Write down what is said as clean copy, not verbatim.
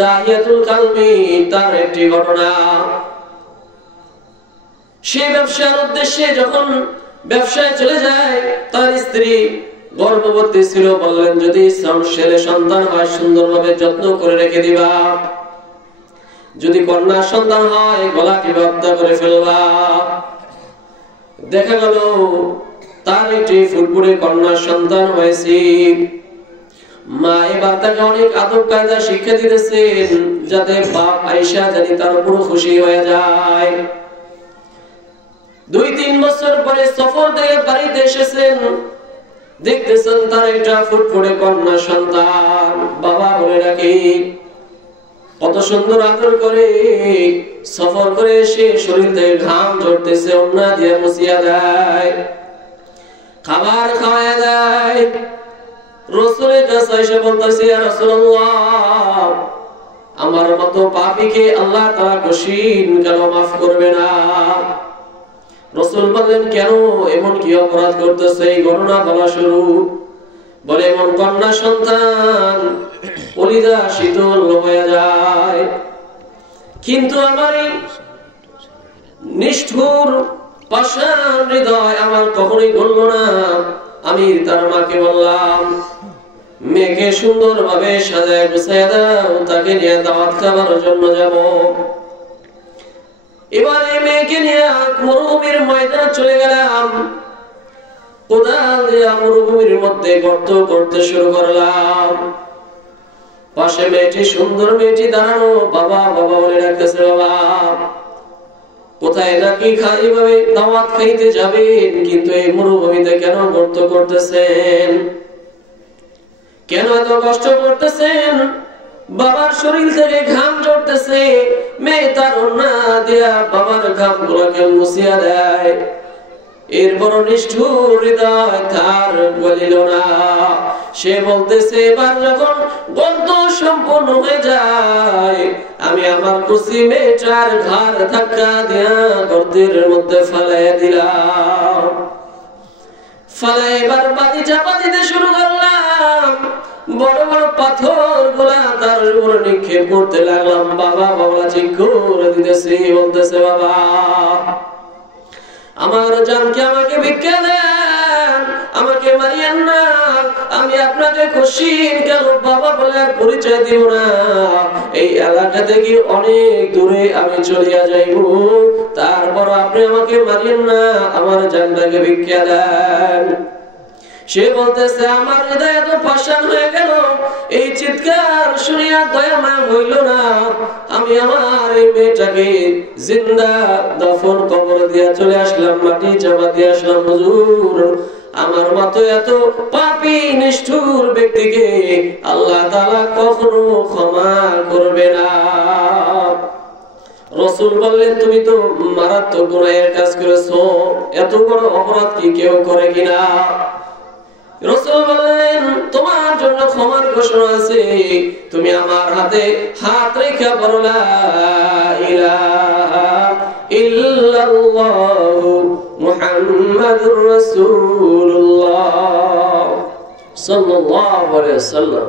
দাহিয়াতুল কালবি তার একটি ঘটনা। সে ব্যবসার উদ্দেশ্যে যখন ব্যবসায় চলে যায়, তার স্ত্রী গর্ভবতী ছিল। বললেন, যদি ছেলে সন্তান হয় সুন্দরভাবে যত্ন করে রেখে দিবা, যদি কন্যা সন্তান হয় গলাকে হত্যা করে ফেলবা। দেখা গেল তার একটি ফুটফুটে কন্যা সন্তান হয়েছে। মা এবার তাকে অনেক আদব কায়দা শিক্ষা দিতেছেন, যাতে বাপ আয়েশা জানি তার উপর খুশি হয়ে যায়। 2-3 বছর পরে সফর থেকে বাড়িতে এসেছেন, দেখতেছেন তার একটা ফুটফুটে কন্যা সন্তান। বাবা বলে রাখি কত সুন্দর আদর করে, সফর করে এসে শরীর থেকে ঘাম ঝরতেছে, ওন্না দিয়ে মুছিয়া দেয়, খাবার খাওয়ায় দেয়। রাসূলের কাছে এসে বলতেছে, ইয়া রাসূলুল্লাহ, আমার মতো পাপীকে আল্লাহ তাআলা কঠিন কেন মাফ করবে না? রাসূল বলেন, কেন, এমন কি অপরাধ করতেছে? এই ঘটনা বলা শুরু। বলে, এমন কন্যা সন্তান কলিজা শীতল হয়ে যায়, কিন্তু আমার নিষ্ঠুর পাষাণ হৃদয় আমার কখনোই গলল না। আমি তার মাকে বললাম, মেয়েকে সুন্দরভাবে সাজায় গুছায় দাও, তাকে নিয়ে দাওয়াত খাবার জন্য যাব। এবারে মেয়েকে নিয়ে মরুভূমির ময়দানে চলে গেলাম। কোদাল দিয়ে মরুভূমির মধ্যে গর্ত করতে শুরু করলাম। পাশে মেয়েটি, সুন্দর মেয়েটি দাঁড়ানো। বাবা বাবা বলে ডাকতেছে, বাবা কোথায় নাকি এইভাবে দাওয়াত খাইতে যাবেন, কিন্তু এই মরুভূমিতে কেন গর্ত করতেছেন, কেন এত কষ্ট করতেছেন? বাবার শরীর থেকে ঘাম ঝরতেছে, মেয়ে তার ওড়না দিয়া বাবার ঘাম গুলোকে মুছিয়া দেয়। এরপর নিষ্ঠুর হৃদয় তার গলিল না। সে বলতেছে, এবার যখন গর্ত সম্পূর্ণ হয়ে যায়, আমি আমার খুশি মেয়েটার ঘাড় ধাক্কা দিয়া গর্তের মধ্যে ফেলাইয়া দিলাম। ফেলাই এবার বাতি চাপা দিতে শুরু করলাম। বড় বড় পাথর গুলা তার উপরে নিক্ষেপ করতে লাগলাম। বাবা বাবা ঠিক করে দিতেছি, বলতেছে, বাবা আমার জানকে আমাকে ভিক্ষা দেন, আমাকে মারিয়েন না, আমি আপনাকে খুশি কেন বাবা বলে আর পরিচয় দিব না। এই এলাকা থেকে অনেক দূরে আমি চলিয়া যাইব, তারপর আপনি আমাকে মারিয়েন না, আমার জানটাকে ভিক্ষা দেন। সে বলতেছে, আমার হৃদয় এত পাষাণ হয়ে গেল, এই চিৎকার শুনিয়া দয়া মায়া হইল না। আমি আমার এই মেয়েটাকে জিন্দা দফন কবর দিয়া চলে আসলাম, মাটি চাপা দিয়ে আসলাম। হুজুর, আমার মতো এত পাপী নিষ্ঠুর ব্যক্তিকে আল্লাহ তাআলা কখনো ক্ষমা করবে না। রাসূল বললেন, তুমি তো মারাত্মক গুনাহের কাজ করেছো, এত বড় অপরাধ কি কেউ করে কিনা? রাসূল বললেন, তোমার জন্য ক্ষমার ঘোষণা আছে, তুমি আমার হাতে হাত রেখে বলো, লা ইলাহা ইল্লাল্লাহু মুহাম্মাদুর রাসূলুল্লাহ সাল্লাল্লাহু আলাইহি ওয়াসাল্লাম।